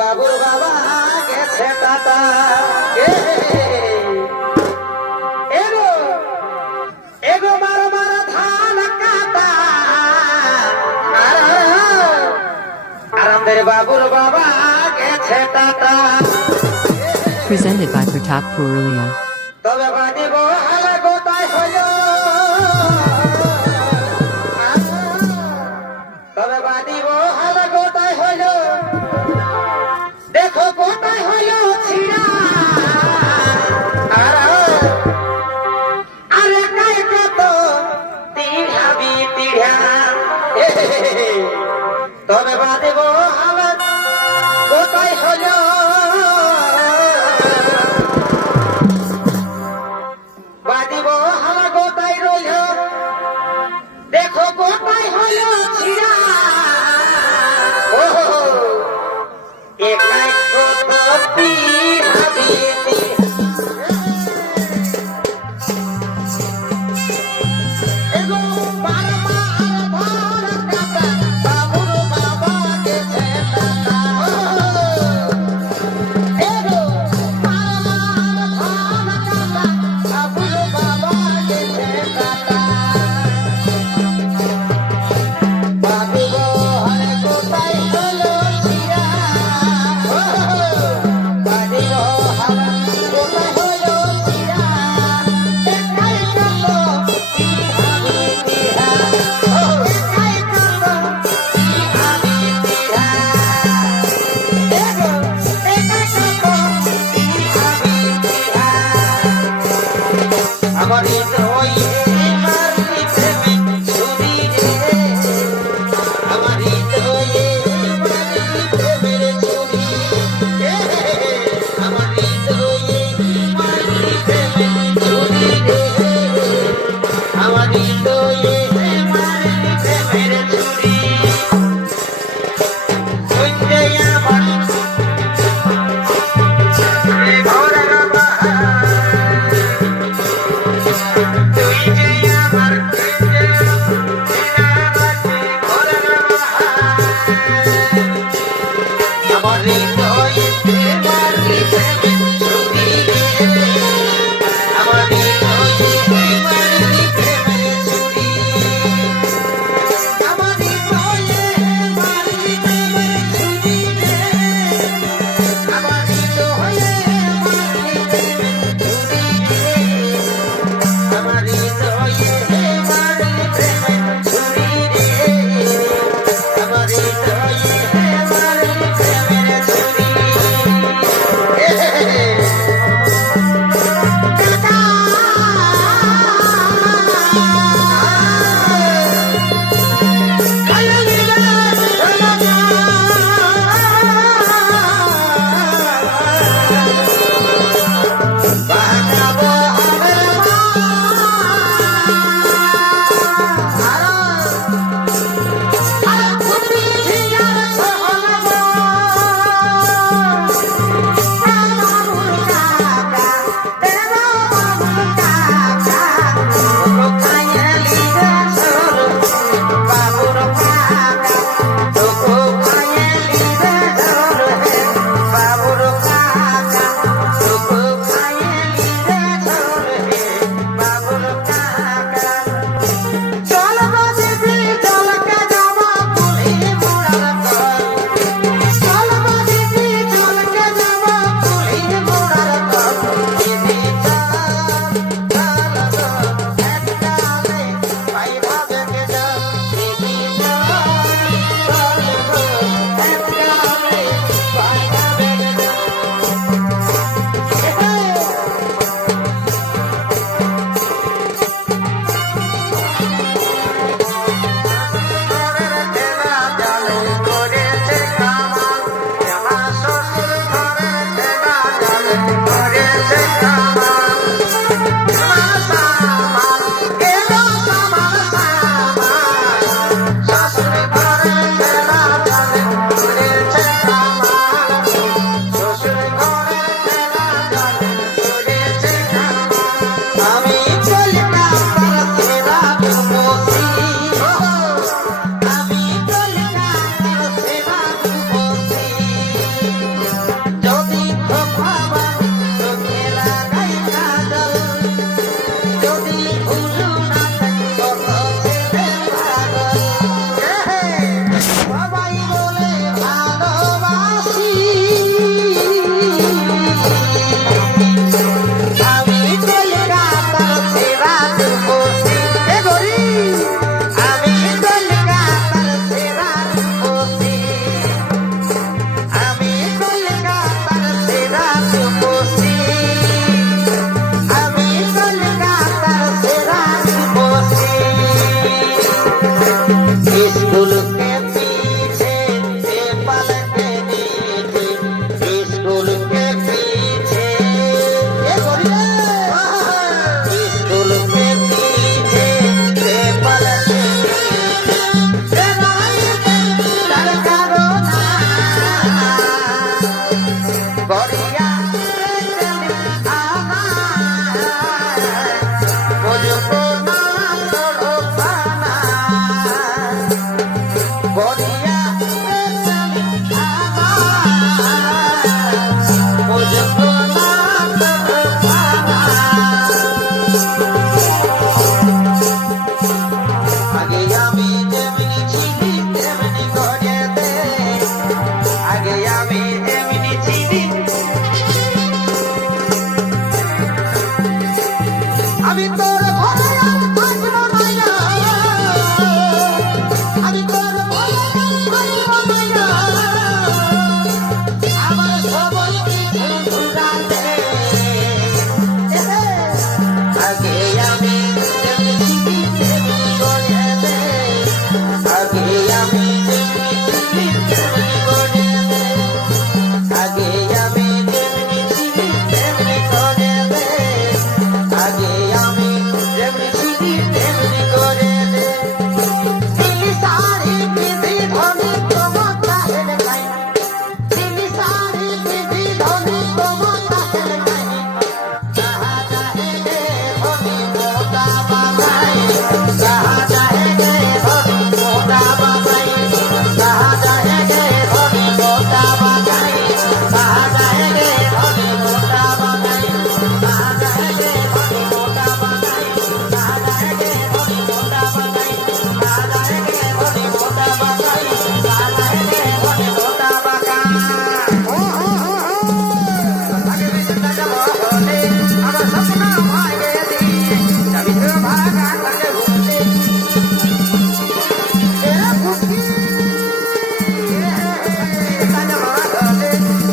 বাবুর বাবা গেছে টাটা এগো এগো মারো মারো ধান কাটা আরামদের বাবুর বাবা গেছে tata. Presented by Pratap Purulia. তবে বাড়িব হালা গোটায় হইল তবে বাড়িব হালা গোটায় হইল দেখো গোটায় হইল ছিড়া আরে কাই কত তিড়াবি তিড়া তবে বাড়িব হালা গোটায় হইল বাদিব হালা গোটাই রইল দেখো গোটাই হইল ছিড়া একাই কত তিড়াবি এগো বারমা আর ভার কাটা বাবুর বাবা গেছে টাটা এগো বারমা আর ভার কাটা বাবুর বাবা গেছে টাটা বাদিব হারে গোটাই হইল ছিড়া বাদিব হারে গোটাই হইল ছিড়া একাই কত তিড়াবি তিড়া একাই কত তিড়াবি তিড়া এগো একাই কত তিড়াবি তিড়া আমার হৃদয়ে মারলি প্রেমে ছুরি রে আমার হৃদয়ে মারলি প্রেমের ছুরি আমার হৃদয়ে মারলি প্রেমের ছুরি রে আমার হৃদয়ে মারলি প্রেমের ছুরি শুনতে আমার ঘরের বাহার তুই যে আমি তোর ঘরে আর থাকবো না, আমি তোর ঘরে আর থাকবো না, আমার সবই কিছু ঘুরাতে আগে আমি যেমনি তেমনি করে দে, আগে আমি যেমনি তেমনি করে দে, আগে আমি যেমনি তেমনি করে দে, আগে আমি যেমনি তেমনি করে দে। দিলি সারি পিঁধি ধনি তোমার চাহের গাই, দিলি সারি পিঁধি ধনি তোমার চাহের গাই, যাহা চাহে গে ধনি মোটা বাবাই, যাহা চাহে গে ধনি মোটা বাবাই, যাহা চাহে গে ধনি মোটা বাবাই, যাহা চাহে গে ধনি মোটা বাবাই, যাহা চাহে গে ধনি মোটা বাবাই, যাহা চাহে গে ধনি মোটা বাবাই, যাহা চাহে গে ধনি মোটা বাবাই, যাহা চাহে গে ধনি মোটা বাবাই। আগে বিজটা যাব হলে আমার স্বপ্ন ভাঙে দিয়ে যাবি তো ভাগা লাগে ভুলে এরা খুশি যাব হলে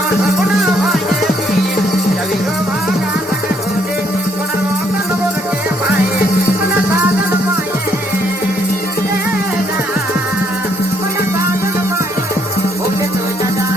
আমার স্বপ্ন ভাঙে দিয়ে যাবি তো ভাগা লাগে ভুলে কোনার মতন বলকে পায়ে কোনা সাজন পায়ে না কোনা সাজন পায়ে ওকে তো দাদা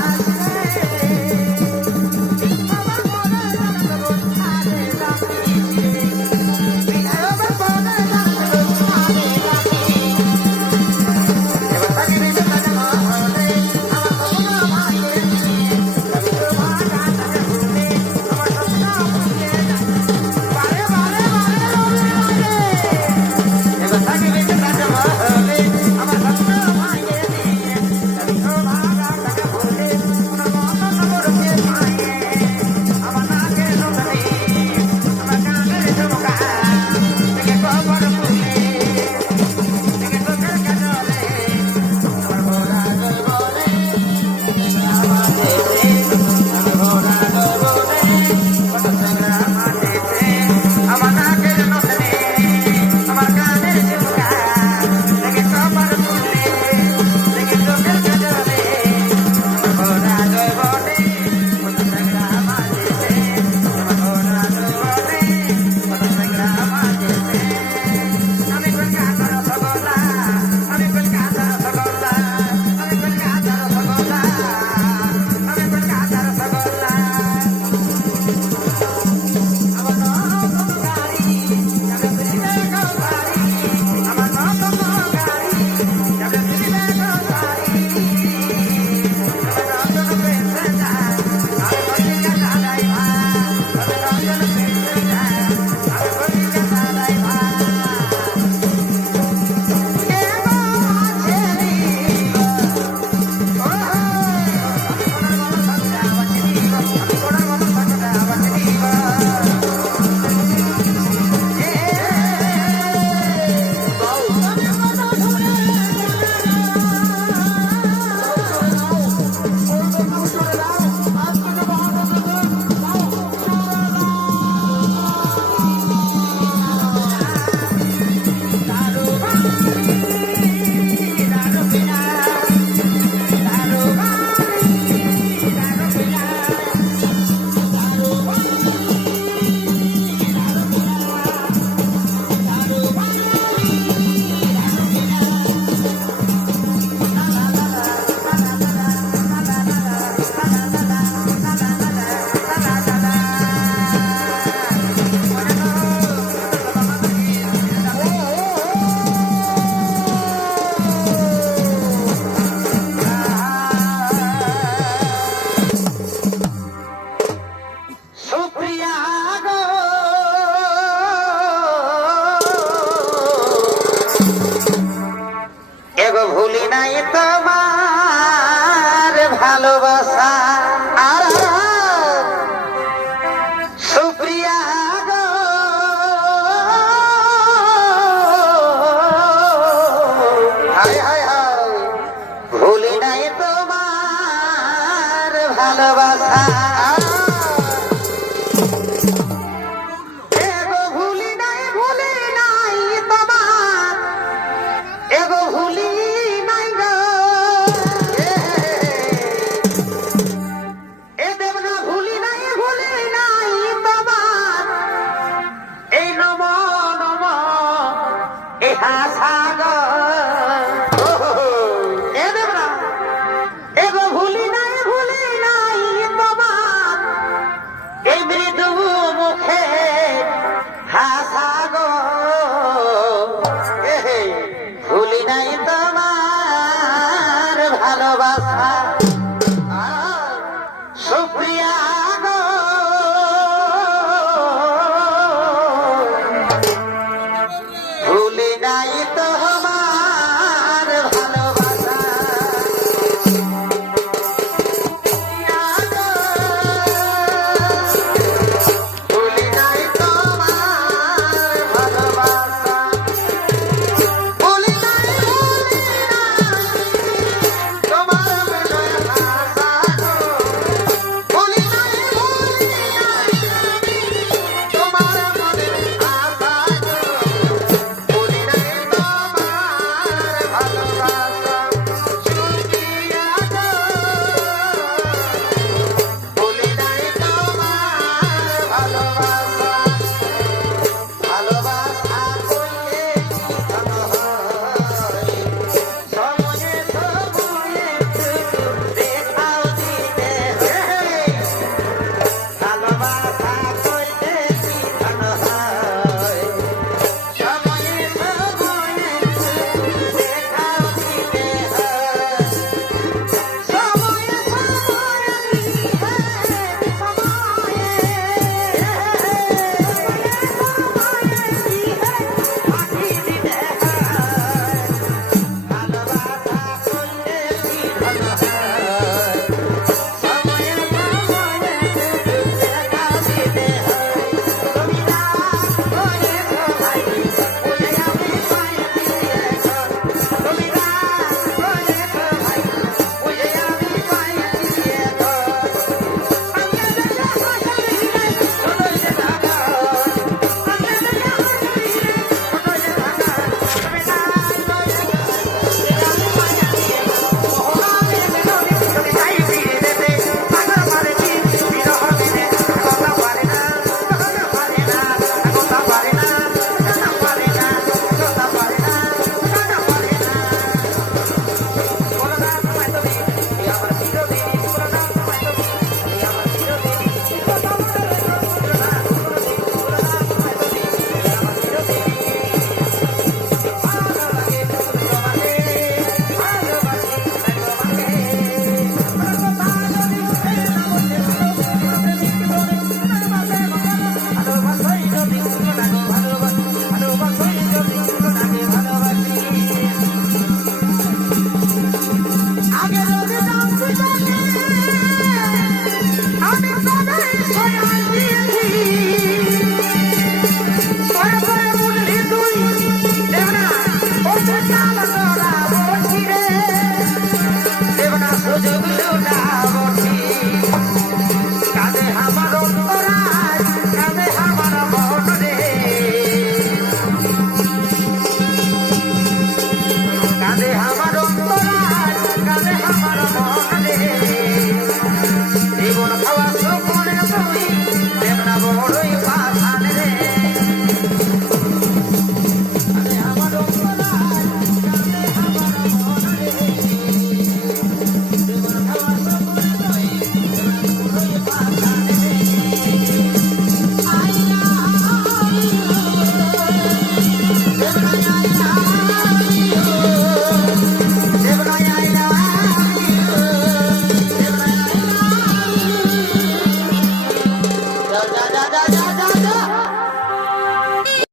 ভুলি নাই তোমার ভালোবাসা আর সুপ্রিয়া গো হায় হায় হায় ভুলি নাই তোমার ভালোবাসা ভুলি নাই সাগর